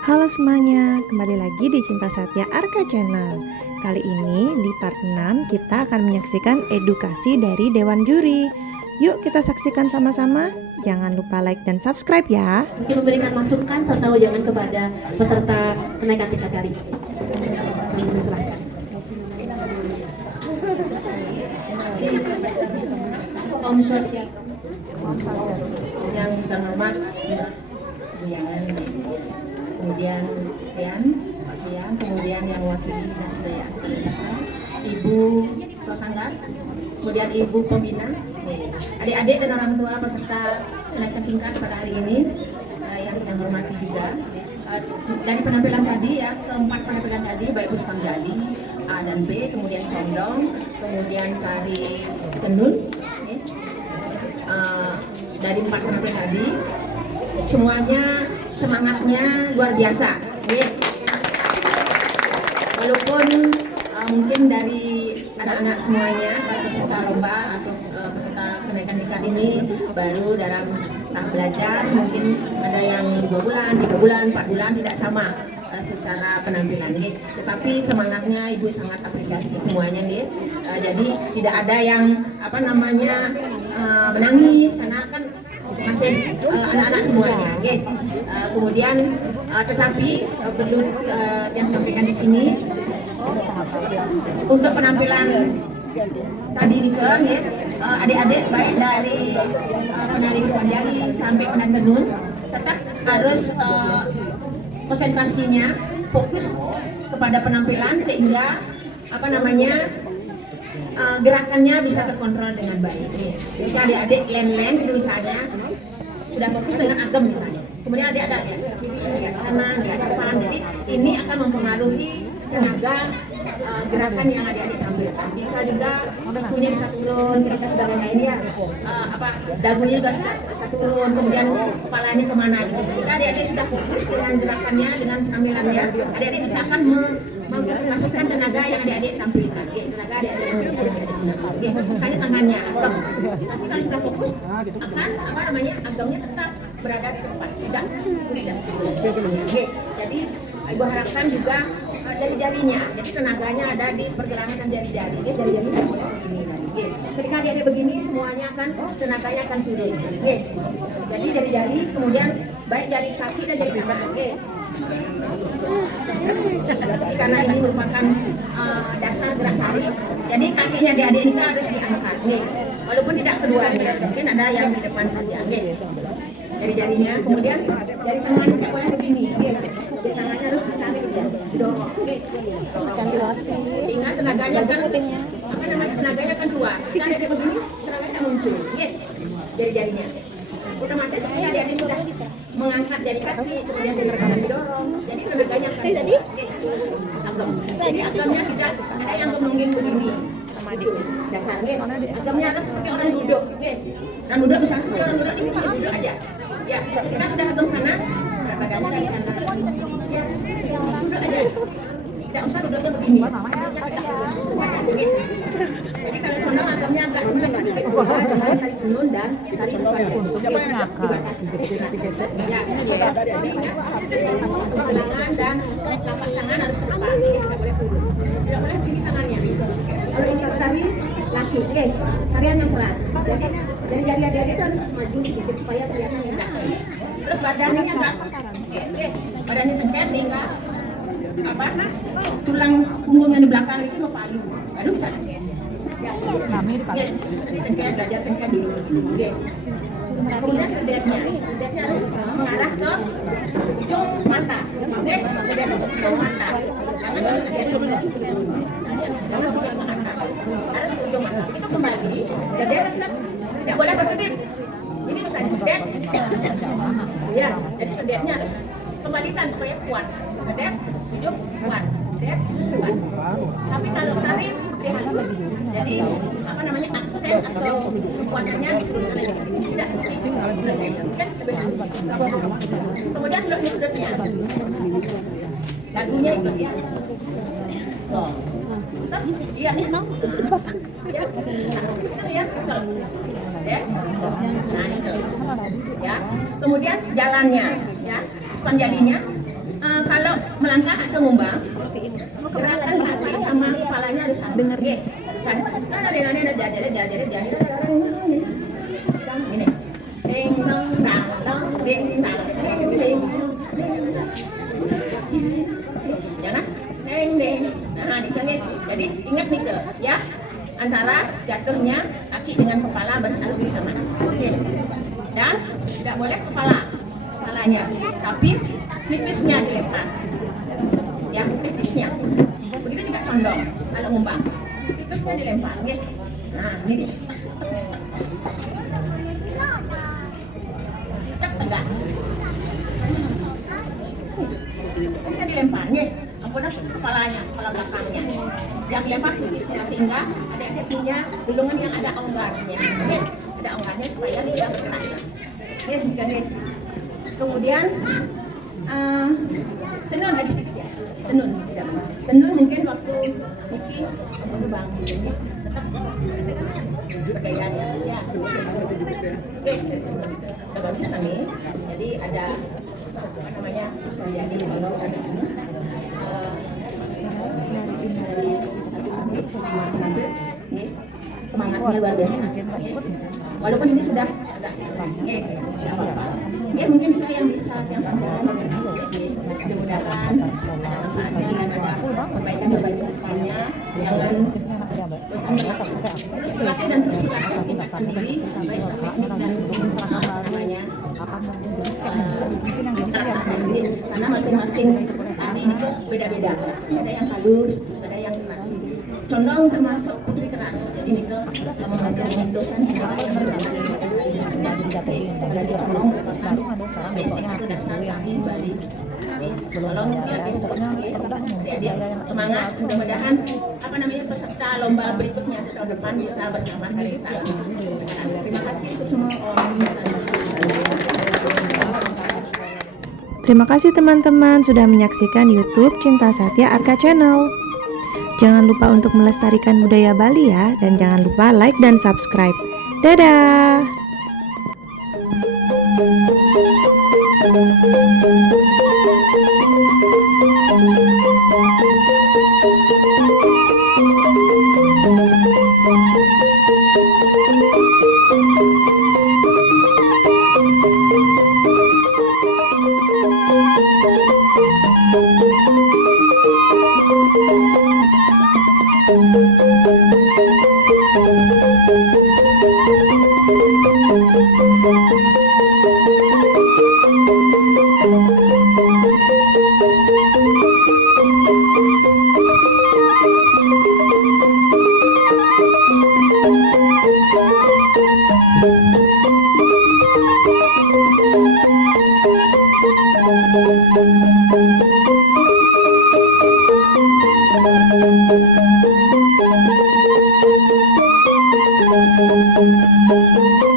Halo semuanya, kembali lagi di Cinta Satya Arka Channel. Kali ini di part 6 kita akan menyaksikan edukasi dari Dewan Juri. Yuk kita saksikan sama-sama. Jangan lupa like dan subscribe ya. Mungkin memberikan masukan serta wejangan kepada peserta kenaikan tingkat hari. Kami persilahkan. Om Swastiastu. Yang terhormat Dian, kemudian Pak Kian, kemudian yang wakili Dinas Daya Angkutan Desa, Ibu Sanggar, kemudian Ibu Pembina, adik-adik dan orang tua peserta kenaikan tingkat pada hari ini yang hormati juga. Dari penampilan tadi ya, keempat penampilan tadi baik Puspanggali A dan B, kemudian Condong, kemudian tari tenun. Dari empat penampilan tadi semuanya semangatnya luar biasa. Walaupun mungkin dari anak-anak semuanya para peserta lomba atau peserta kenaikan tingkat ini baru dalam tahap belajar, mungkin ada yang 2 bulan, 3 bulan, 4 bulan, tidak sama secara penampilan, tetapi semangatnya Ibu sangat apresiasi semuanya, jadi tidak ada yang menangis karena kan masih anak-anak semuanya, kemudian tetapi perlu yang sampaikan di sini untuk penampilan tadi nih adik-adik baik dari penari Puspanggali sampai penari tenun tetap harus konsentrasinya fokus kepada penampilan sehingga gerakannya bisa terkontrol dengan baik. Jadi adik-adik len-len itu misalnya sudah fokus dengan agam misalnya. Kemudian adik-adik lihat kiri, lihat kanan, lihat depan. Jadi ini akan mempengaruhi tenaga gerakan yang adik-adik tampilkan. Bisa juga sikunya bisa turun ketika sudah ini ya, dagunya juga sudah bisa turun, kemudian kepalanya kemana gitu. Ketika adik-adik sudah fokus dengan gerakannya, dengan penampilannya, adik-adik bisa akan mengkonsentrasikan tenaga yang adik-adik tampilkan. Tenaga adik-adik misalnya tangannya agam, pasti kalau sudah fokus akan agamnya tetap berada di tempat, tidak turun. Jadi Ibu harapkan juga jari-jarinya, jadi tenaganya ada di pergelangan jari-jari, jari-jarinya boleh begini tadi. Ketika adik-adik begini semuanya akan tenaganya akan turun. Jadi jari-jari, kemudian baik jari kaki dan jari tangan. Karena ini merupakan dasar gerak tari, jadi kakinya adik-adik ini harus diangkat. Walaupun tidak keduanya, mungkin ada yang di depan saja. Jari-jarinya, kemudian jari tangannya tidak boleh begini. Jari tangannya harus ditarik ya, didorong. Sehingga tenaganya kan tenaganya kan keluar. Jika adik-adik begini, tenaganya tak muncul. Jari-jarinya. Otomatis ketika adik-adik sudah mengangkat jari kaki, kemudian jari tangan didorong, jadi tenaganya akan agam. Jadi agamnya tidak ada yang gemblung begini. Itu dasarnya. Agamnya harus seperti orang duduk. Orang duduk misalnya seperti orang duduk, ini bisa duduk aja. Ya, kita sudah agam kanan, berat badannya dari kanan. Ya, duduk aja. Tidak usah duduknya begini. Duduknya tegak terus. Jadi kalau condong agamnya agak sedikit dengan tari tenun dan tari Puspanggali. Dibatasi sedikit. Ya, jadi ingat di situ pergelangan dan telapak tangan harus ke depan. Tidak boleh turun. Tidak boleh tinggi tangannya. Kalau ini tari laki, tarian yang keras. Jadi jari-jari adik-adik itu harus maju sedikit supaya kelihatan indah. Terus badannya agak, badannya cengkeh sehingga tulang punggungnya di belakang itu palu. Aduh bisa. Ini cengkeh, belajar cengkeh dulu begini. Kemudian kedepnya harus mengarah ke ujung mata. Kedep ke ujung mata. Jangan sampai ke atas. Harus ke ujung mata. Itu kembali. Kedep tidak boleh berkedip. Ini misalnya kedep. Ya, jadi kedepnya harus kembalikan supaya kuat. Kedep, ujung kuat. Kedep, kuat. Tapi kalau tarik lebih halus, jadi aksen atau kekuatannya diturunkan lagi. Tidak seperti itu. Kan lebih halus. Kemudian lututnya, dagunya ikut ya. Iya nih, ya, ya, betul. Ya, nah itu, ya. Kemudian jalannya, ya, Puspanggali-nya kalau melangkah atau ngumbang, gerakan kaki sama kepalanya harus sama. Dengar. Ini. Ding dong dang dong ding dang ding ding ding. Jangan ding ding. Nah, dikengit. Jadi ingat nih ke, ya. Antara jatuhnya kaki dengan kepala harus bersamaan. Oke. Dan tidak boleh kepalanya, tapi nipisnya dilempar. Ya, nipisnya. Begitu juga condong kalau ngumbang. Nipisnya dilempar, ya. Nah, ini dia. Tegak. Nipisnya dilemparnya. Ampunan kepalanya, kepala belakangnya. Yang dilempar nipisnya sehingga adik-adik punya gulungan yang ada onggarnya. Ya. Ada onggarnya supaya bisa bergerak. Ya, nih. Kemudian tenun lagi sedikit ya. Tenun tidak benar. Tenun mungkin waktu Niki bangun ini tetap bergaya ya. Ya. Oke, bagus kami. Jadi ada apa namanya? Jadi contoh ada dari 1 sampai 5 nanti ini semangatnya luar biasa. Walaupun ini sudah agak tidak apa-apa. Ya mungkin itu yang bisa yang sampaikan. Mudah-mudahan ada manfaatnya dan ada perbaikan depannya. Jangan bosan terus berlatih dan terus berlatih, tingkatkan diri baik teknik dan apa namanya karena masing-masing tari ini tuh beda-beda. Ada yang halus, ada yang keras. Condong termasuk putri keras. Jadi ini tuh membentukkan cara yang berbeda. Jadi condong merupakan basic atau dasar tari Bali. Tolong dilatih terus, adik-adik semangat. Mudah-mudahan apa namanya peserta lomba berikutnya tahun depan bisa bertambah dari tahun. Terima kasih untuk semua orang. Terima kasih teman-teman sudah menyaksikan YouTube Cinta Satya Arka Channel. Jangan lupa untuk melestarikan budaya Bali ya, dan jangan lupa like dan subscribe. Dadah! Thank you.